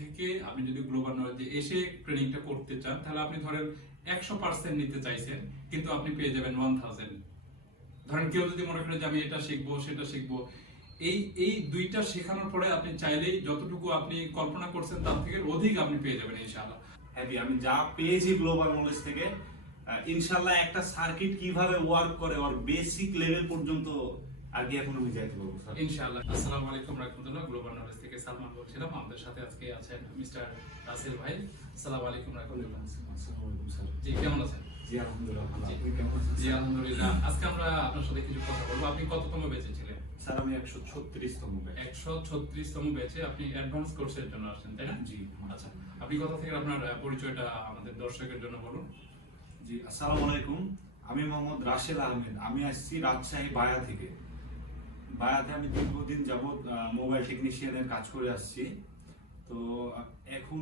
থেকে আপনি যদি গ্লোবাল নলেজে এসে ট্রেনিংটা করতে চান, তাহলে আপনি ধরেন 100% নিতে চাইছেন, কিন্তু আপনি পেয়ে যাবেন 1000। ধরেন কেউ যদি মনে করে যে আমি এটা শিখবো সেটা শিখবো, এই এই দুইটা শেখানোর পরে আপনি চাইলেই যতটুকু আপনি কল্পনা করছেন তার থেকে অধিক আপনি পেয়ে যাবেন ইনশাআল্লাহ। হ্যাপি আমি যা পেয়েছি গ্লোবাল নলেজ থেকে, ইনশাআল্লাহ একটা সার্কিট কিভাবে ওয়ার্ক করে ওর বেসিক লেভেল পর্যন্ত আগে এখন আমি যাইতে পারবো স্যার ইনশাআল্লাহ। আসসালামু আলাইকুম রাহমাতুল্লাহ। গ্লোবাল নলেজ থেকে সালমান বলছিলাম। আমাদের সাথে আজকে আছেন মিস্টার রাসেল ভাই। আসসালামু আলাইকুম রাহমাতুল্লাহ। আসসালামু আলাইকুম স্যার। জি, কেমন আছেন? জি আলহামদুলিল্লাহ ভালো। জি। আপনি কেমন আছেন? জি আলহামদুলিল্লাহ। আজকে আমরা আপনার সাথে কিছু কথা বলবো। আপনি কততম ব্যাচে ছিলেন? স্যার আমি 136তম ব্যাচ। 136তম ব্যাচে। আপনি অ্যাডভান্স কোর্সের জন্য আসছেন, তাই না? জি। আচ্ছা, আপনি কথা থেকে আপনার পরিচয়টা আমাদের দর্শকের জন্য বলুন। জি আসসালামু আলাইকুম, আমি মোহাম্মদ রাশেদ আহমেদ। আমি আসছি রাজশাহী বায়া থেকে। বায়াতে আমি দীর্ঘদিন যাবৎ মোবাইল টেকনিশিয়ানের কাজ করে আসছি। তো এখন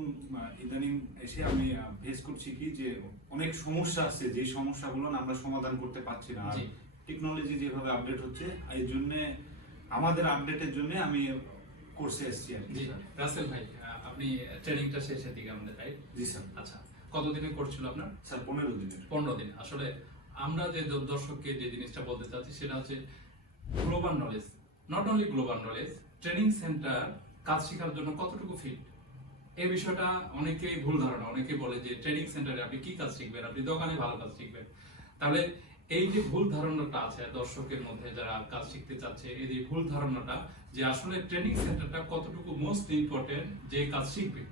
ইদানিং এসে আমি ফেস করছি কি যে অনেক সমস্যা আছে, যে সমস্যাগুলো আমরা সমাধান করতে পারছি না। জি। টেকনোলজি যেভাবে আপডেট হচ্ছে, এই জন্য আমাদের আপডেটের জন্য আমি কোর্সে এসেছি আর কি। জি রাসেল ভাই, আপনি ট্রেনিংটা শেষের দিকে আমাদের, রাইট? জি স্যার। আচ্ছা, কতদিনের কোর্স ছিল আপনার? স্যার 15 দিনের। 15 দিন। আসলে আমরা যে দর্শককে যে জিনিসটা বলতে চাচ্ছি সেটা হচ্ছে global knowledge, not only global knowledge, training centre কাজ শেখার জন্য কতটুকু ফিট, এই বিষয়টা অনেকেই ভুল ধারণা। অনেকেই বলে যে ট্রেনিং সেন্টারে আপনি কি কাজ শিখবেন, আপনি দোকানে ভালো কাজ শিখবেন। তাহলে এই যে ভুল ধারণাটা আছে দর্শকের মধ্যে যারা কাজ শিখতে চাচ্ছে, এই যে ভুল ধারণাটা যে আসলে ট্রেনিং সেন্টারটা কতটুকু মোস্ট ইম্পর্টেন্ট যে কাজ শিখবে।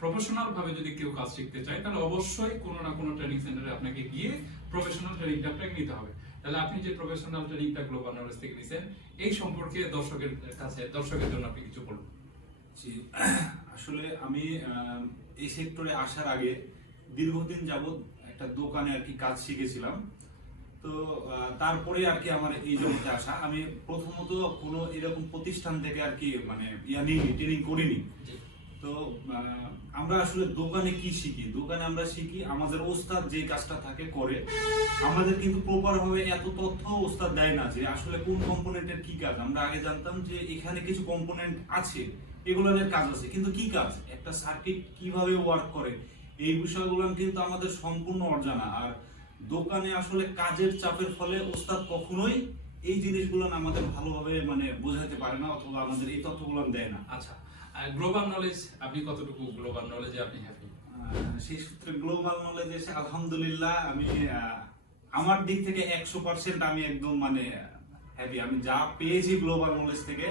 প্রফেশনাল ভাবে যদি কেউ কাজ শিখতে চায় তাহলে অবশ্যই কোনো না কোনো ট্রেনিং সেন্টারে আপনাকে গিয়ে প্রফেশনাল ট্রেনিংটা আপনাকে নিতে হবে। তাহলে আপনি যে প্রফেশনাল ট্রেনিংটা গ্লোবাল নলেজ থেকে নিছেন, এই সম্পর্কে দর্শকের জন্য আপনি কিছু বলুন। জি, আসলে আমি এই সেক্টরে আসার আগে দীর্ঘদিন যাবৎ একটা দোকানে আর কি কাজ শিখেছিলাম। তো তারপরে আর কি আমার এই জগতে আসা। আমি প্রথমত কোনো এরকম প্রতিষ্ঠান থেকে আর কি মানে ট্রেনিং করিনি। জি। তো আমরা আসলে দোকানে কি শিখি, দোকানে আমরা শিখি আমাদের ওস্তাদ যে কাজটা থাকে করে। আমাদের কিন্তু প্রপার ভাবে এত তথ্য ওস্তাদ দেয় না যে আসলে কোন কম্পোনেন্টের কি কাজ। আমরা আগে জানতাম যে এখানে কিছু কম্পোনেন্ট আছে, এগুলোর কাজ আছে, কিন্তু কি কাজ, একটা সার্কিট কিভাবে ওয়ার্ক করে, এই বিষয়গুলো কিন্তু আমাদের সম্পূর্ণ অজানা। আর দোকানে আসলে কাজের চাপের ফলে ওস্তাদ কখনোই এই জিনিসগুলো আমাদের ভালোভাবে মানে বোঝাতে পারে না, অথবা আমাদের এই তথ্যগুলো দেয় না। আচ্ছা, গ্লোবাল নলেজ আপনি কতটুকু গ্লোবাল নলেজে আপনি হ্যাপি? সেই সূত্রে গ্লোবাল নলেজ এসে আলহামদুলিল্লাহ আমি আমার দিক থেকে 100% আমি একদম মানে হ্যাপি। আমি যা পেয়েছি গ্লোবাল নলেজ থেকে,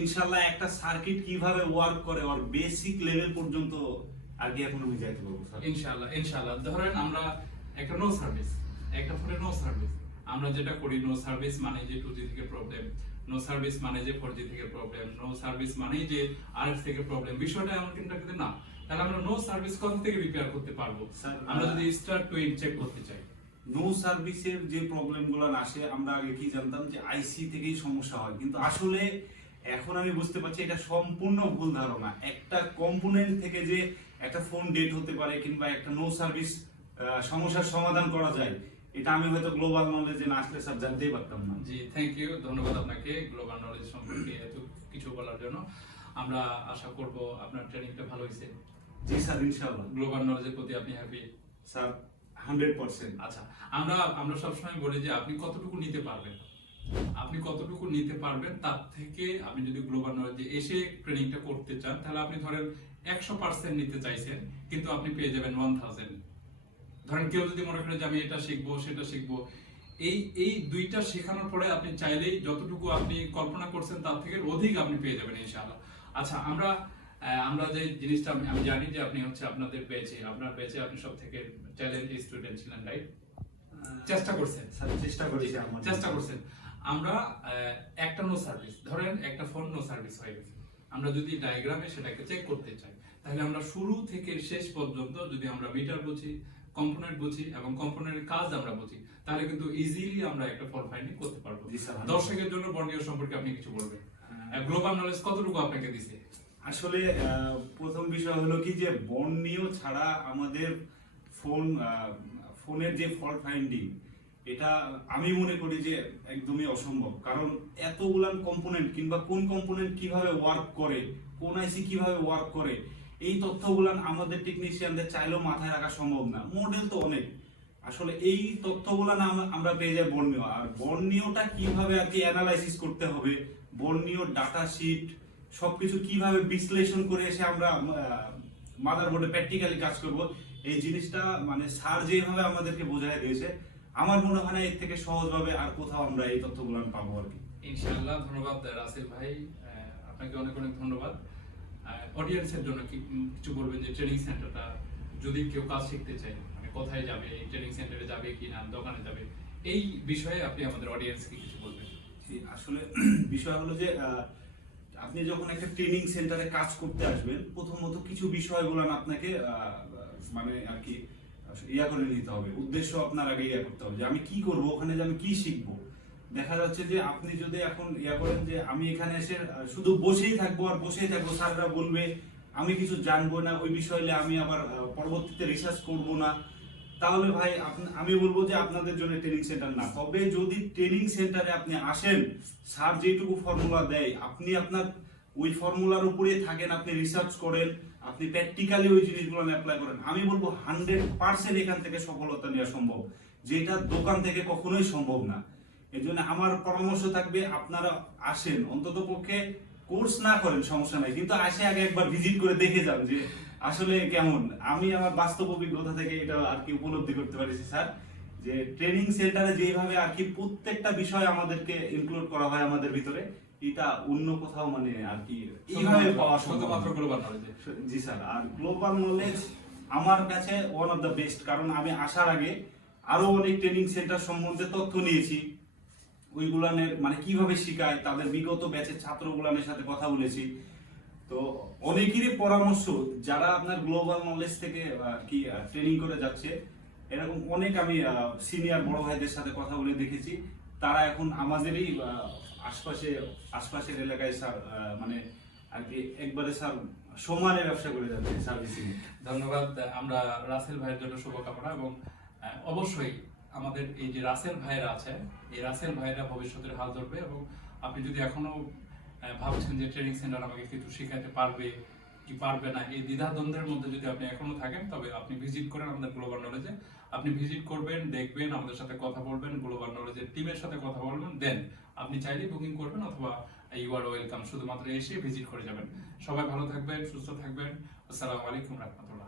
ইনশাআল্লাহ একটা সার্কিট কিভাবে ওয়ার্ক করে ওর বেসিক লেভেল পর্যন্ত আগে এখন আমি যাইতে পারবো স্যার ইনশাআল্লাহ। ইনশাআল্লাহ। ধরেন আমরা একটা নো সার্ভিস, একটা ফোনে নো সার্ভিস, আমরা যেটা করি নো সার্ভিস মানে যে 2G থেকে প্রবলেম, নো সার্ভিস মানে যে 4G থেকে প্রবলেম, নো সার্ভিস মানে যে RF থেকে প্রবলেম, বিষয়টা এমন কিন্তু না। তাহলে আমরা নো সার্ভিস কোথা থেকে রিপেয়ার করতে পারবো স্যার? আমরা যদি স্টার্ট টু এন্ড চেক করতে চাই। নো সার্ভিসের যে প্রবলেমগুলো আসে, আমরা আগে কি জানতাম যে আইসি থেকেই সমস্যা হয়, কিন্তু আসলে এখন আমি বুঝতে পারছি এটা সম্পূর্ণ ভুল ধারণা। একটা কম্পোনেন্ট থেকে যে একটা ফোন ডেট হতে পারে কিংবা একটা নো সার্ভিস সমস্যার সমাধান করা যায়, এটা আমি হয়তো গ্লোবাল নলেজে না আসলে স্যার জানতেই পারতাম না। জি, থ্যাংক ইউ, ধন্যবাদ আপনাকে গ্লোবাল নলেজ সম্পর্কে এত কিছু বলার জন্য। আমরা আশা করব আপনার ট্রেনিংটা ভালো হয়েছে। জি স্যার, ইনশাআল্লাহ। গ্লোবাল নলেজের প্রতি আপনি হ্যাপি? স্যার 100%। আচ্ছা, আমরা সবসময় বলি যে আপনি কতটুকু নিতে পারবেন, আপনি কতটুকু নিতে পারবেন তার থেকে আপনি যদি গ্লোবাল নলেজে এসে ট্রেনিংটা করতে চান, তাহলে আপনি ধরেন 100% নিতে চাইছেন, কিন্তু আপনি পেয়ে যাবেন 1000। ধরেন কেউ যদি মনে করে যে আমি এটা শিখবো সেটা শিখবো, এই দুইটা শেখানোর পরে আপনি চাইলেই যতটুকু আপনি কল্পনা করছেন তার থেকে অধিক আপনি পেয়ে যাবেন ইনশাআল্লাহ। আচ্ছা, আমরা যে জিনিসটা আমি জানি যে আপনি হচ্ছে আপনার ব্যাচে আপনি সব থেকে ট্যালেন্টেড স্টুডেন্ট ছিলেন, রাইট? চেষ্টা করছেন স্যার চেষ্টা করেছি, আমার চেষ্টা করছেন। আমরা একটা নো সার্ভিস, ধরেন একটা ফোন নো সার্ভিস হয়ে গেছে, আমরা যদি ডায়াগ্রামে সেটাকে চেক করতে চাই, তাহলে আমরা শুরু থেকে শেষ পর্যন্ত যদি আমরা মিটার বুঝি, কম্পোনেন্ট বুঝি এবং কম্পোনেন্টের কাজ আমরা বুঝি, তাহলে কিন্তু ইজিলি আমরা একটা ফল্ট ফাইন্ডিং করতে পারবো। দর্শকের জন্য বর্ণীয় সম্পর্কে আপনি কিছু বলবেন? গ্লোবাল নলেজ কতটুকু আপনাকে দিছে? আসলে প্রথম বিষয় হলো কি যে বর্ণীয় ছাড়া আমাদের ফোনের যে ফল্ট ফাইন্ডিং, এটা আমি মনে করি যে একদমই অসম্ভব। কারণ এতগুলান কম্পোনেন্ট কিংবা কোন কম্পোনেন্ট কিভাবে ওয়ার্ক করে, কোন আইসি কিভাবে ওয়ার্ক করে, এই তথ্যগুলো আমাদের টেকনিশিয়ানদের চাইলেও মাথায় রাখা সম্ভব না, মডেল তো অনেক। আসলে এই তথ্যগুলো না আমরা পেয়ে যাই বর্ণীয়, আর বর্ণীয়টা কিভাবে আর কি অ্যানালাইসিস করতে হবে, বর্ণীয় ডাটা শিট সবকিছু কিভাবে বিশ্লেষণ করে এসে আমরা মাদারবোর্ডে প্র্যাকটিক্যালি কাজ করব, এই জিনিসটা মানে স্যার যেভাবে আমাদেরকে বোঝায় দিয়েছে, আমার মনে হয় না এর থেকে সহজভাবে আর কোথাও আমরা এই তথ্যগুলো পাবো আর কি। ইনশাআল্লাহ। ধন্যবাদ রাসেল ভাই, আপনাকে অনেক অনেক ধন্যবাদ। অডিয়েন্সের জন্য কিছু বলবেন যে ট্রেনিং সেন্টারটা যদি কেউ কাজ শিখতে চায় মানে কোথায় যাবে, ট্রেনিং সেন্টারে যাবে কি না দোকানে যাবে, এই বিষয়ে আপনি আমাদের অডিয়েন্সকে কিছু বলবেন। আসলে বিষয় হলো যে আপনি যখন একটা ট্রেনিং সেন্টারে কাজ করতে আসবেন, প্রথমত কিছু বিষয়গুলো আপনাকে মানে আর কি ইয়া করে নিতে হবে, উদ্দেশ্য আপনার আগে ইয়া করতে হবে যে আমি কি করব, ওখানে যে আমি কি শিখবো। দেখা যাচ্ছে যে আপনি যদি এখন ইয়া করেন যে আমি এখানে এসে শুধু বসেই থাকবো আর বসেই থাকবো, স্যাররা বলবে আমি কিছু জানবো না ওই বিষয়ে, আমি আবার পরবর্তীতে রিসার্চ করব না, তাহলে ভাই আমি বলবো যে আপনাদের জন্য ট্রেনিং সেন্টার না। তবে যদি ট্রেনিং সেন্টারে আপনি আসেন, স্যার যেটুকু ফর্মুলা দেয় আপনি আপনার ওই ফর্মুলার উপরে থাকেন, আপনি রিসার্চ করেন, আপনি প্র্যাকটিক্যালি ওই জিনিসগুলো অ্যাপ্লাই করেন, আমি বলবো 100% এখান থেকে সফলতা নেওয়া সম্ভব, যেটা দোকান থেকে কখনোই সম্ভব না। এই জন্য আমার পরামর্শ থাকবে আপনারা আসেন, অন্তত পক্ষে কোর্স না করেন সমস্যা নাই, কিন্তু আসে আগে একবার ভিজিট করে দেখে যান যে আসলে কেমন। আমি আমার বাস্তব অভিজ্ঞতা থেকে এটা আর কি উপলব্ধি করতে পারছি স্যার, যে ট্রেনিং সেন্টারে যেভাবে আর কি প্রত্যেকটা বিষয় আমাদেরকে ইনক্লুড করা হয় আমাদের ভিতরে, এটা অন্য কোথাও মানে আর কি এইভাবে পাওয়া সম্ভব না। শুধুমাত্র গ্লোবাল নলেজ। জি স্যার, আর গ্লোবাল নলেজ আমার কাছে ওয়ান অফ দ্য বেস্ট, কারণ আমি আসার আগে আরো অনেক ট্রেনিং সেন্টার সম্বন্ধে তথ্য নিয়েছি, ওইগুলানের মানে কিভাবে শিখায়, তাদের বিগত ব্যাচের ছাত্রগুলানের সাথে কথা বলেছি। তো অনেকেরই পরামর্শ, যারা আপনার গ্লোবাল নলেজ থেকে কি ট্রেনিং করে যাচ্ছে, এরকম অনেক আমি সিনিয়র বড় ভাইদের সাথে কথা বলে দেখেছি, তারা এখন আমাদেরই আশপাশের এলাকায় স্যার মানে আর কি একবারে স্যার সমানে ব্যবসা করে যাচ্ছে সার্ভিসিং। ধন্যবাদ। আমরা রাসেল ভাইয়ের জন্য শুভকামনা, এবং অবশ্যই আমাদের এই যে রাসেল ভাইয়েরা আছে, এই রাসেল ভাইয়েরা ভবিষ্যতের হাল ধরবে, এবং আপনি যদি এখনো ভাবছেন যে ট্রেনিং সেন্টার আমাকে কিছু শেখাতে পারবে কি পারবে না, এই দ্বিধাদ্বন্দ্বের মধ্যে যদি আপনি এখনো থাকেন, তবে আপনি ভিজিট করেন আমাদের গ্লোবাল নলেজে। আপনি ভিজিট করবেন, দেখবেন, আমাদের সাথে কথা বলবেন, গ্লোবাল নলেজের টিমের সাথে কথা বলবেন, দেন আপনি চাইলে বুকিং করবেন, অথবা ইউ আর ওয়েলকাম, শুধুমাত্র এসে ভিজিট করে যাবেন। সবাই ভালো থাকবেন, সুস্থ থাকবেন। আসসালামু আলাইকুম রহমতুল্লাহ।